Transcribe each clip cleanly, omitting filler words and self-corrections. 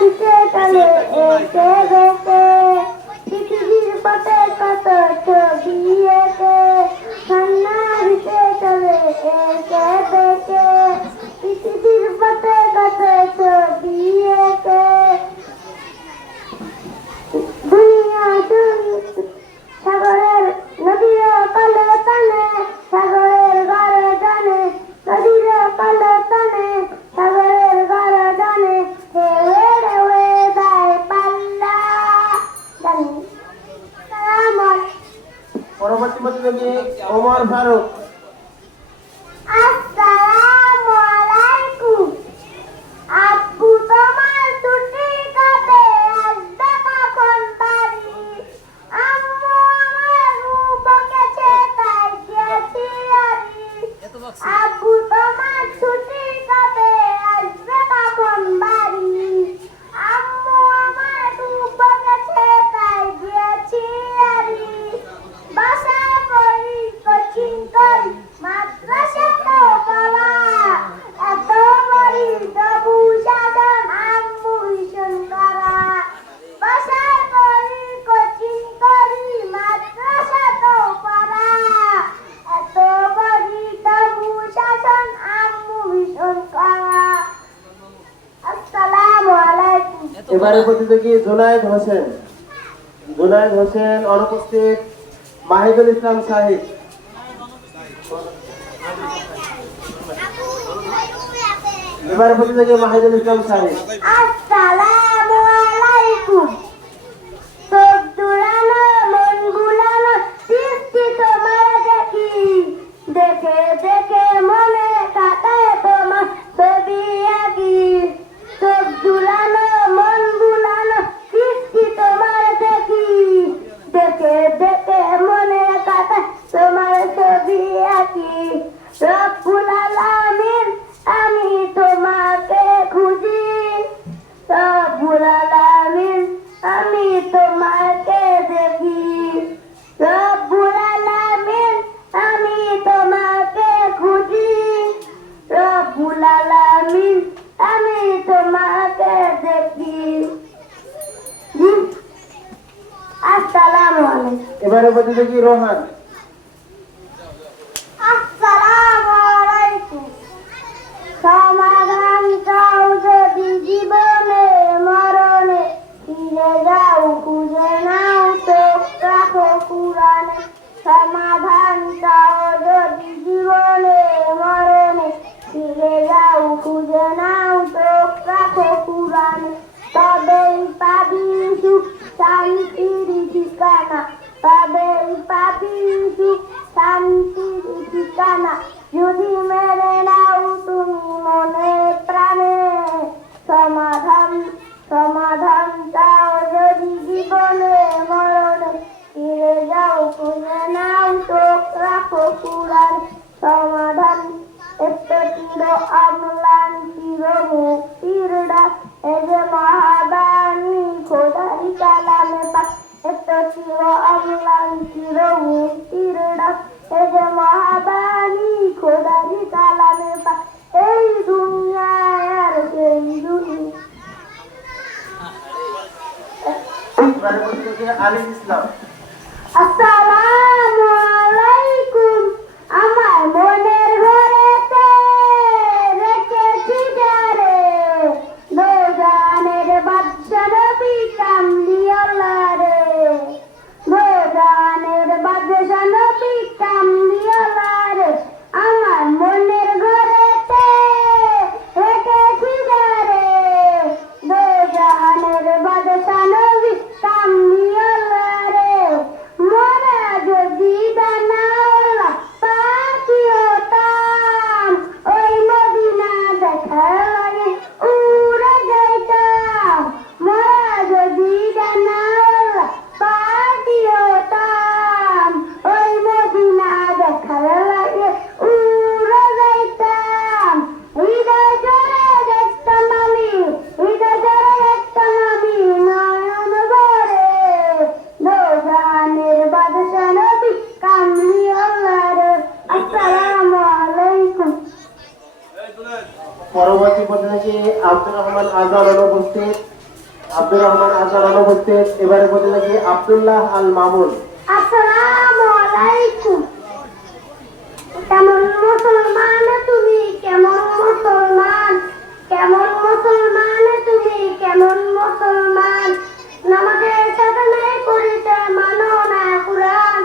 দিতে চলে একে বেঁকে, পৃথিবীর পথে কত ছবি এঁকে, কান্না দিতে চলে একে বেঁকে, পৃথিবীর পথে কত ছবি এঁকে। দুনিয়া সাগরের নদীর কালো টানে, সাগরের গাঢ় জানে, নদীর কালো টানে, সাগরের গাঢ় জানে, ঢেউয়ে ঢেউয়ে যায় পাল্লা। পরবর্তী প্রতিযোগী ওমর ফারুক। আসসালামু আলাইকুম। আব্বু তোমার ছুটি কবে, আসবে কখন বাড়ি? আম্মু আমার বকেছে তাই গেছি বাড়ি। আব্বু তোমার ছুটি কবে, আসবে কখন বাড়ি? আম্মু আমার বকেছে তাই গেছি বাড়ি। বাসায় পড়ি, কোচিং করি, মাদ্রাসা তো পড়া, এত পড়ি তবু সাধন আম্মু ভীষণ করা। বাসায় পড়ি, কোচিং করি, মাদ্রাসা তো পড়া, এত পড়ি তবু সাধন আম্মু ভীষণ করা। আসসালামু আলাইকুম। এবারে প্রতিযোগী জুনায়েদ হোসেন। জুনায়েদ হোসেন অনুপস্থিত। মাহিদুল ইসলাম শাহিদ। এবারে প্রতিযোগী মাহিদুল ইসলাম শাহিদ। আসসালামু আলাইকুম। চোখ জুড়ানো, মন গুলানো, সৃষ্টি তোমার দেখি, দেখে দেখে মনে কাটায় তোমার ছবি আঁকি। চোখ জুড়ানো, মন গুলানো, সৃষ্টি তোমার দেখি, দেখে দেখে মনে কাটায় তোমার ছবি আঁকি। রব্বুল আলামিন আমি তোমাকে খুঁজি, রব্বুল আলামিন আমি তোমাকে দেখি, রব্বুল আলামিন আমি তোমাকে খুঁজি, রব্বুল আলামিন আমি তোমাকে দেখি। আসসালামু আলাইকুম। এবারে প্রতিযোগী রোহান। আসসালামু আলাইকুম। সমাধান চাও যদি জীবনে মরণে, ফিরে যাও খুঁজে নাও চোখ রাখো কুরআনে। সমাধান চাও যদি জীবনে মরণে, ফিরে যাও খুঁজে নাও চোখ রাখো কুরআনে। তবেই পাবি সুখ শান্তির ঠিকানা, তবেই পাবি সুখ শান্তির ঠিকানা। যদি মেরে নাও তুমি মনে প্রাণে, সমাধান সমাধান চাও যদি জীবনে মরণে, ফিরে যাও খুঁজে নাও চোখ রাখো কুরআনে। সমাধান একটা চির অম্লান চির মুক্তির ডাক, এ যে মহাবাণী খোদারি কালামে পাক। একটা চির অম্লান চির মুক্তির ডাক, এ যে মহাবাণী খোদারি কালামে পাক। এই দুনিয়ায় আর সেই দুনিয়া। এবারে প্রতিযোগী আলী ইসলাম। আসসালামু আলাইকুম। আমার মনের ঘরেতে রেখেছি যারে, দোজানের বাদশা নবী কামলিওয়ালা রে, দোজানের বাদশা নবী কামলিওয়ালা রে। আমার মনের ঘরেতে রেখেছি যারে, দোজানের বাদশা নবী কামলিওয়ালা রে। মোরা যদি জানাওয়ালা পাখি হতাম, ওই মদিনা দেখার লাগে উড়ে যাইতাম। মোরা যদি জানাওয়ালা পাখি হতাম, ওই মদিনা দেখার লাগে উড়ে যাইতাম। হৃদয় জোরে দেখতাম আমি, হৃদয় জোরে দেখতাম আমি নয়ন ভরে, দোজানের বাদশা নবী কামলিওয়ালা রে। আসসালামু আলাইকুম। পরবর্তী প্রতিযোগী আব্দুর রহমান আজাদ অনুপস্থিত। আব্দুর রহমান আজহার অনুপস্থিত। এবারে প্রতিযোগী আব্দুল্লাহ আল মামুন। আসসালামু আলাইকুম। কেমন মুসলমান তুমি, কেমন মুসলমান, কেমন মুসলমান তুমি, কেমন মুসলমান। নামাজের সাথে নাই পরিচয়, মানো না কুরআন।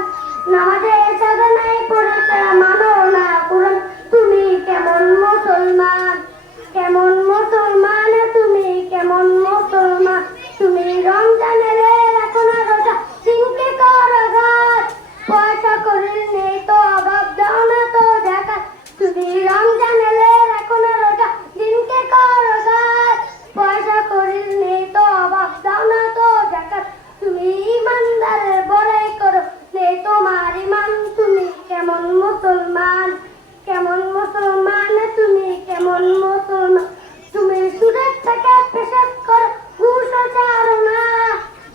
নামাজের সাথে নাই পরিচয়, মানো না কুরআন। তুমি কেমন মুসলমান, কেমন মুসলমান তুমি, কেমন মুসলমান। তুমি রমজানের রাখো না রোজা, দিনকে করো ঘাত। পয়সা করিল নেই তো অভাব, দাও না তো জাকাত। তুমি রমজানের রাখো না রোজা, দিনকে করো ঘাত। পয়সা করিল নেই তো অভাব, দাও না তো জাকাত। তুমি ইমানদারের বড়াই করো, নেই তোমার ইমান। তুমি কেমন মুসলমান, কেমন মুসলমান তুমি, কেমন মুসলমান। তুমি সুরের থেকে পেশাব করো, ঘুষও ছাড়ো না।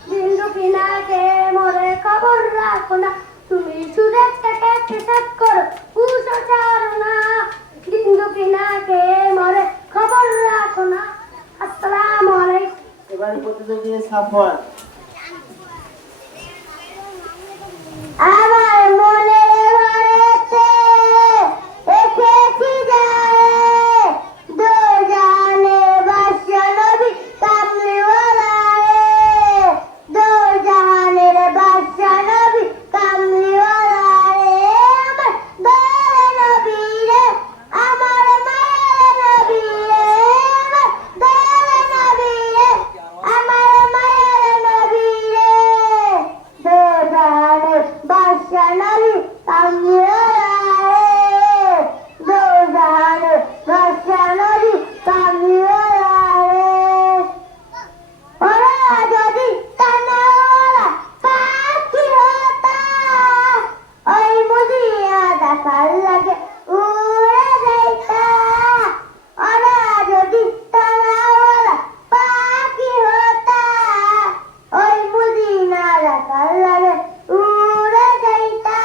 দিন দুঃখিনা কে মরে খবর রাখো না। তুমি সুরের থেকে পেশাব করো, ঘুষও ছাড়ো না। দিন দুঃখিনা কে মরে খবর রাখো না। আসসালামু আলাইকুম। এবারে প্রতিযোগী সাফওয়ান। আমার মনে ঘরেতে এসেছি যায়, দো জানে বাদশা নবী কামলিওয়ালা রে। দো জাহানের বাদশা নবী কামলিওয়ালা রে। আমার দয়ার নবী রে, আমার মায়ের নবী রে। আমার দয়ার নবী রে, আমার মায়ের নবী রে। দো জাহানের বাদশা নবী কামলিওয়ালা রে। দো জাহানের বাদশা নবী কামলিওয়ালা রে। ওরা যদি কানাওয়ালা পাখি হতা, ওই মুদিয়া দেখার লাগে উড়ে যাইতা। ওরা যদি কানাওয়ালা পাখি হতা, ওই মুদিনা দেখার লাগে উড়ে যাইতা।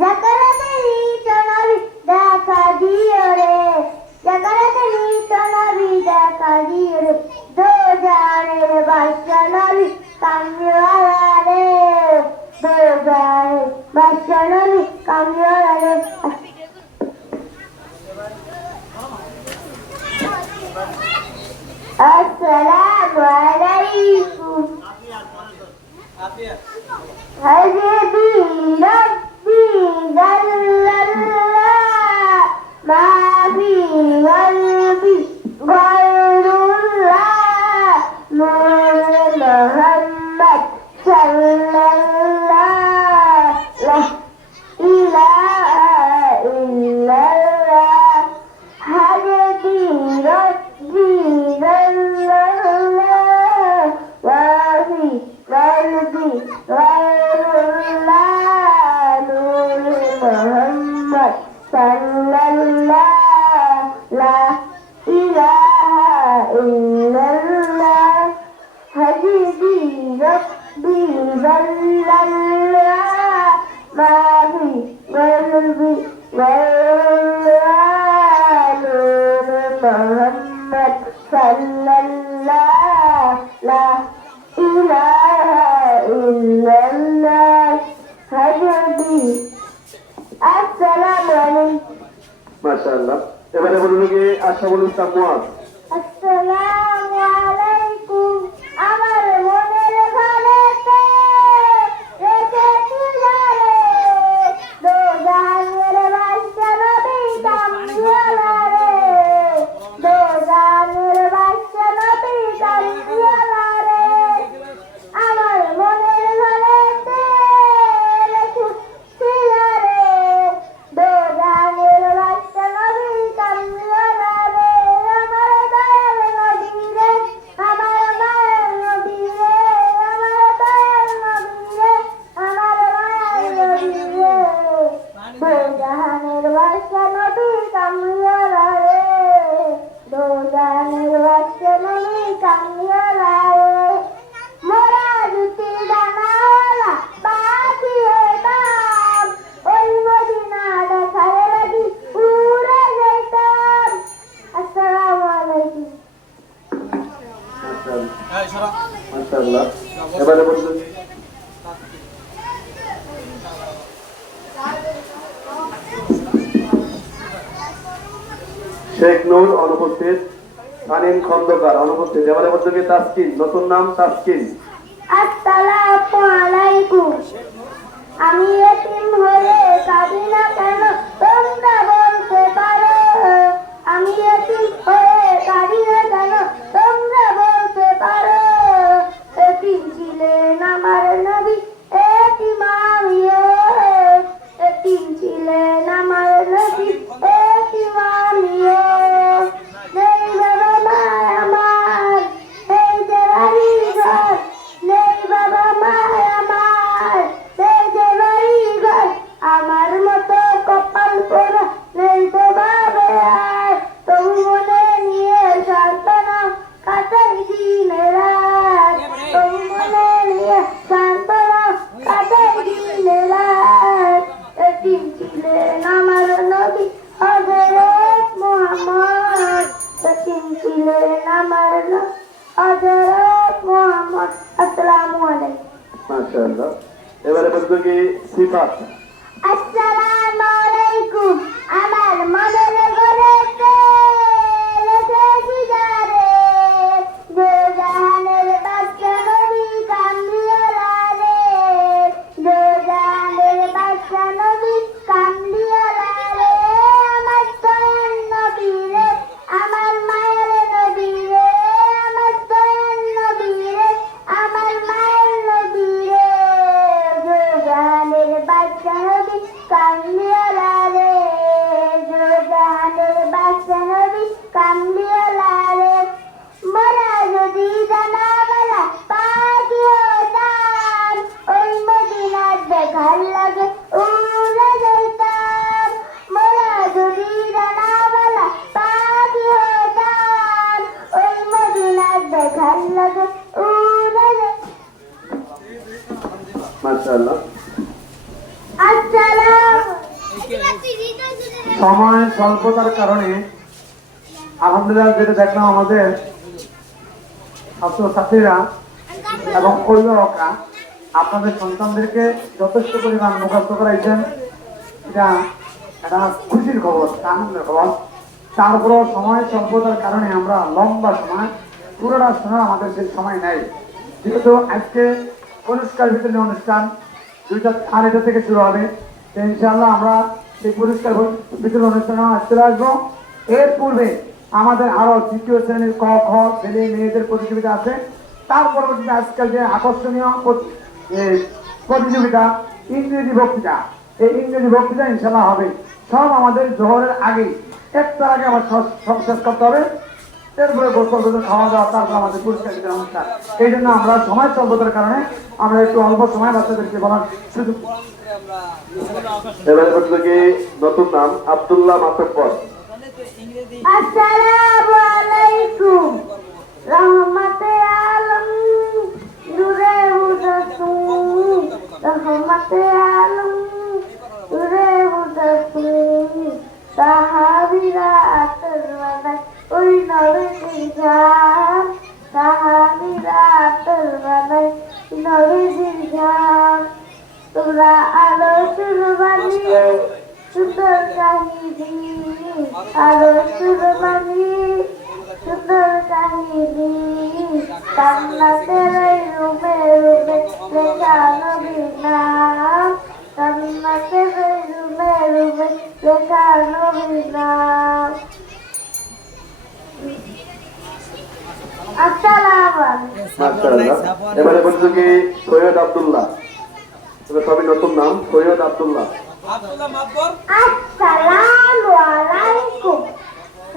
জাকারাতে নিত নবী দেখা দিও রে, জাকারাতে নিত নবী দেখা দিও রে। দো জাহানের বাদশা নবী কামলিওয়ালা রে। দো জাহানের বাদশা নবী কামলিওয়ালা রে। আসসালামু আলাইকুম। حسبي ربي جل الله، ما في قلبي غير الله. نور محمد صلى الله، لا إله إلا الله. حسبي ربي جل الله، ما في قلبي غير الله. نور محمد صلى الله، لا إله إلا الله. حبيبي ربي صلى الله، ما في قلبي غير الله. نور محمد صلى الله، لا إله إلا الله. حبيبي السلام عليكم। মাশাআল্লাহ। এবারে প্রতিযোগী আশরাফুল ইসলাম মুয়াজ। আসসালামু আলাইকুম। আমার মনের ঘরেতে রেখেছি যারে, দো জাহানের বাদশা নবী কামলিওয়ালা রে। দো জাহানের বাদশা নবী কামলিওয়ালা রে। আমার মনের ঘরেতে রেখেছি যারে, দো জাহানের বাদশা নবী কামলিওয়ালা রে। আমার দয়ার নবী রে, আমার মায়ের নবী রে। আমার দয়ার নবী রে, আমার মায়ের নবী রে। দো জাহানের বাদশা নবী কামলিওয়ালা রে। দো জাহানের বাদশা নবী কামলিওয়ালা রে। মোরা দুটি ডানাওয়ালা পাখি হইতাম, ওই মদিনা দেখার লাগি উড়ে যাইতাম। আসসালামু আলাইকুম। মাশাআল্লাহ। এবারে বলুন শেখ নূর অনুপস্থিত, সানিম খন্দকার অনুপস্থিত। এবারে বলতে কি তাসকিন, নতুন নাম তাসকিন। আসসালামু আলাইকুম। আমি এতিম হয়ে কাঁদি না কেন তোমরা বলতে পারো? আমি এতিম হয়ে কাঁদি না কেন তোমরা বলতে পারো? এতিম ছিলেন আমার নবী, এতিম আমিও। এতিম ছিলেন আমার নবী, এতিম আমিও। নেই বাবা মা আমার, এই যে বাড়ির ঘর। নেই বাবা মা আমার, এই যে বাড়ির ঘর। আমার মতো কপাল পোড়া নেই তো বাবে আর। তবু মনে নিয়ে সান্ত্বনা কাটাই দিনে রাত। তবু মনে নিয়ে সান্ত্বনা কাটাই দিনে রাত। এতিম ছিলেন আমার নবী হযরত মুহাম্মদ। এতিম ছিলেন আমার নবী হযরত মুহাম্মদ। আসসালামু আলাইকুম। মাশাআল্লাহ। এবারে বলতে কি সিফাত। আসসালামু আলাইকুম। আমার মনের ঘরেতে লেখেছি যারে, দো জাহানের বাদশা নবী কামলিওয়ালা রে। দো জাহানের বাদশা নবী কামলিওয়ালা রে। আমার দয়ার নবী রে, আমার মায়ের নবী রে। আমার দয়ার নবী রে, আমার মায়ের নবী রে। দো জাহানের বাদশা নবী কামলিওয়ালা রে। দো জাহানের বাদশা নবী কামলিওয়ালা রে। মোরা যদি জানাওয়ালা পাখি হতাম, ওই মদিনার দেখার লাগে উড়ে যেতাম। মোরা যদি জানাওয়ালা পাখি হতাম, ওই মদিনার দেখার লাগে উড়ে যেতাম। মাশাআল্লাহ। আসসালামু সময় স্বল্পতার কারণে আলহামদুলিল্লাহ যেটা দেখলাম আমাদের ছাত্রছাত্রীরা এবং অভিভাবকরা আপনাদের সন্তানদেরকে যথেষ্ট পরিমাণ মুখস্থ করাইছেন। এটা একটা খুশির খবর, আনন্দের খবর। তারপরও সময় স্বল্পতার কারণে আমরা লম্বা সময় পুরোটা শোনার আমাদের সেই সময় নেই। যেহেতু আজকে পুরস্কার বিতরণী অনুষ্ঠান 2:30 থেকে শুরু হবে, তো ইনশাআল্লাহ আমরা সেই পুরস্কার বিতরণ অনুষ্ঠানে চলে আসবো। এর পূর্বে আমাদের আরো তৃতীয় শ্রেণীর ক খ ছেলে মেয়েদের প্রতিযোগিতা আছে। তার পরবর্তীতে আজকাল যে আকর্ষণীয় প্রতিযোগিতা ইংরেজি বক্তৃতা, এই ইংরেজি বক্তৃতা ইনশাআল্লাহ হবে। সব আমাদের জোহরের আগে, একটার আগে আমার সব শেষ করতে হবে। এরপরে গোসল গোসল খাওয়া দাওয়া, তারপর আমাদের পুরস্কার বিতরণ অনুষ্ঠান। এই জন্য আমরা সময় স্বল্পতার কারণে আমরা একটু অল্প সময় বাচ্চাদেরকে বলার সুযোগ। এবারে বলতে কি নতুন নাম আব্দুল্লাহ মাতব্বর। আসসালামু আলাইকুম। রহমতে আলম নূরে হুদাসুম। রহমতে আলম নূরে হুদাসুম। সাহাবীরা আতরবানায় ওই নবীর জান। সাহাবীরা আতরবানায় নবীর জান। তোমরা আলো সুরবানি সুন্দর কাহিনী, আলো সুরবানি সুন্দর কাহিনী। কান্নাতের রুমে রুমে লেখা নবীর নাম। কান্নাতের রুমে রুমে লেখা নবীর নাম। আসসালামু আলাইকুম। মাশাআল্লাহ। এবারে বলতে কি সৈয়দ আব্দুল্লাহ। এটা সবই নতুন নাম, সৈয়দ আব্দুল্লাহ। আসসালামু আলাইকুম।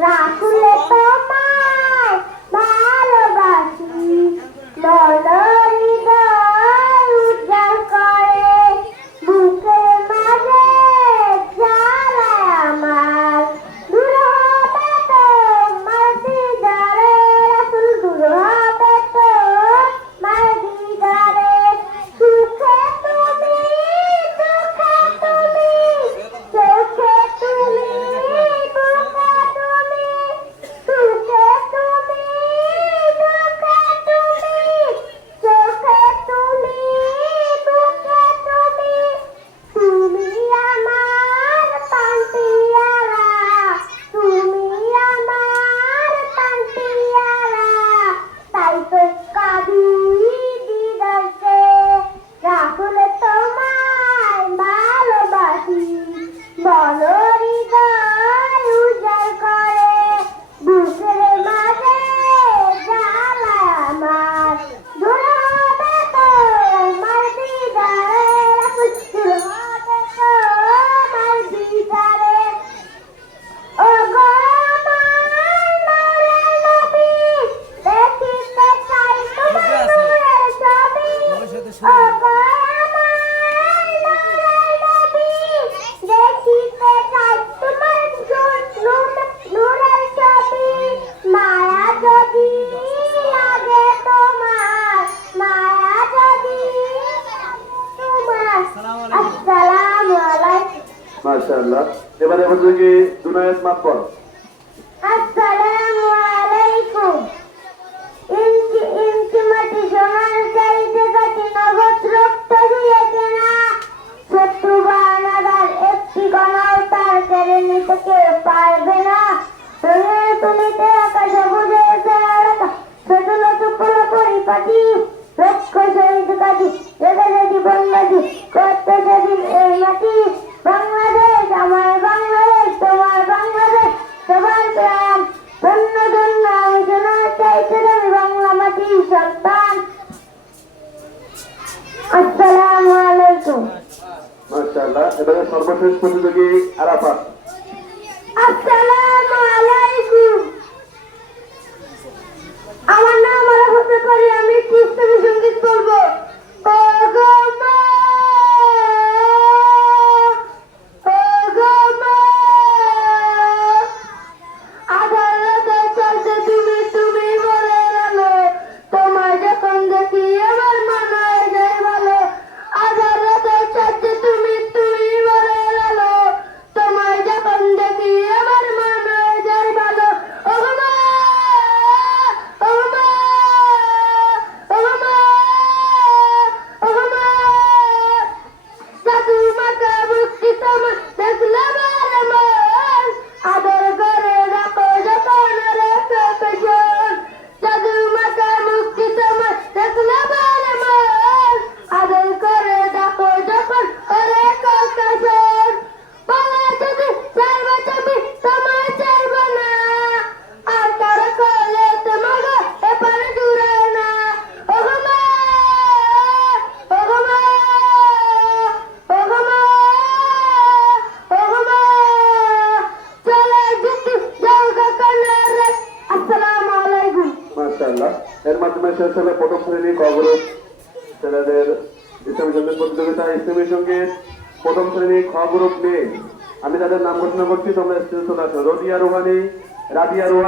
রাসূল তোমায় ভালোবাসি, নরম হৃদয় উজাড় করে। বুকের মাঝে জ্বালায় আমার, দূর হবে তোমার দিদারে। রাসূল দূর হবে তোমার দিদারে। সুখে তুমি, দুঃখে তুমি, চোখে তুমি, বুকে তুমি, সুখে মাশাআল্লাহ। এবারে প্রতিযোগী জুনায়েদ মাতবর। আসসালামু আলাইকুম। ইঞ্চি ইঞ্চি মাটি সোনার চাইতে কাটি নগদ রক্ত দিয়ে কেনা শত্রু বানাদার একটি গণাও তার কেড়ে নিতে কেউ পারবে না। রঙের তুলিতে আঁকা সবুজের চেহারাটা ছোট চুপল পরিপাটি লক্ষ শহীদ কাটি রেখে যদি বন্যাদি করতে সেদিন এই মাটি। বাংলাদেশ আমার বাংলাদেশ তোমার বাংলাদেশ সবার প্রাণ ধন্য ধন্য আমি সোনার চাইতে আমি বাংলা মাটির সন্তান। আসসালামু আলাইকুম। মাশাআল্লাহ। এবারে সর্বশেষ প্রতিযোগী আরাফাত। আসসালামু আলাইকুম। আমার নাম আরাফাত ব্যাপারী। আমি ইসলামী সঙ্গীত বলবো। ও গো মা, ও গো মা, আধার রাতে চলছে তুমি তুমি বলে গেলো, তোমার যখন দেখি আমার মনে হয় যায় ভালো। আধার রাতে চলছে তুমি তুমি বলে গেলো, তোমার যখন দেখি আমার মনে হয় যায় ভালো। ও গো মা, ও গো মা, ও গো মা, ও গো মা, জাদু মাথা মুক্তি তোমার দেখলে বারে মান, আদর করে রাখো যখন রেখে পেছন। জাদু মাথা মুক্তি তোমার দেখলে বারে মান, আদর করে রাখো যখন রেখে পেছন। বলে যদি চাইবে তুমি তোমার চাইব না, আর তারা করলে তোমাকে এপারে জুড়ায় না। ও গো মা, ও গো মা, ও গো মা, ও গো মা, চলে যেতে যাও গো কন্যারে। আসসালামু আলাইকুম। মাশাআল্লাহ। এর মাধ্যমে শেষ হলো প্রথম শ্রেণী ক গ্রুপ ছেলেদের ইসলামী সঙ্গীত প্রতিযোগিতা। ইসলামী সঙ্গীত প্রথম শ্রেণী খ গ্রুপ নিয়ে আমি তাদের নাম ঘোষণা করছি, তোমরা স্টেজে চলে আসো। রবিয়া রুহানি, রাবিয়া রুহানি।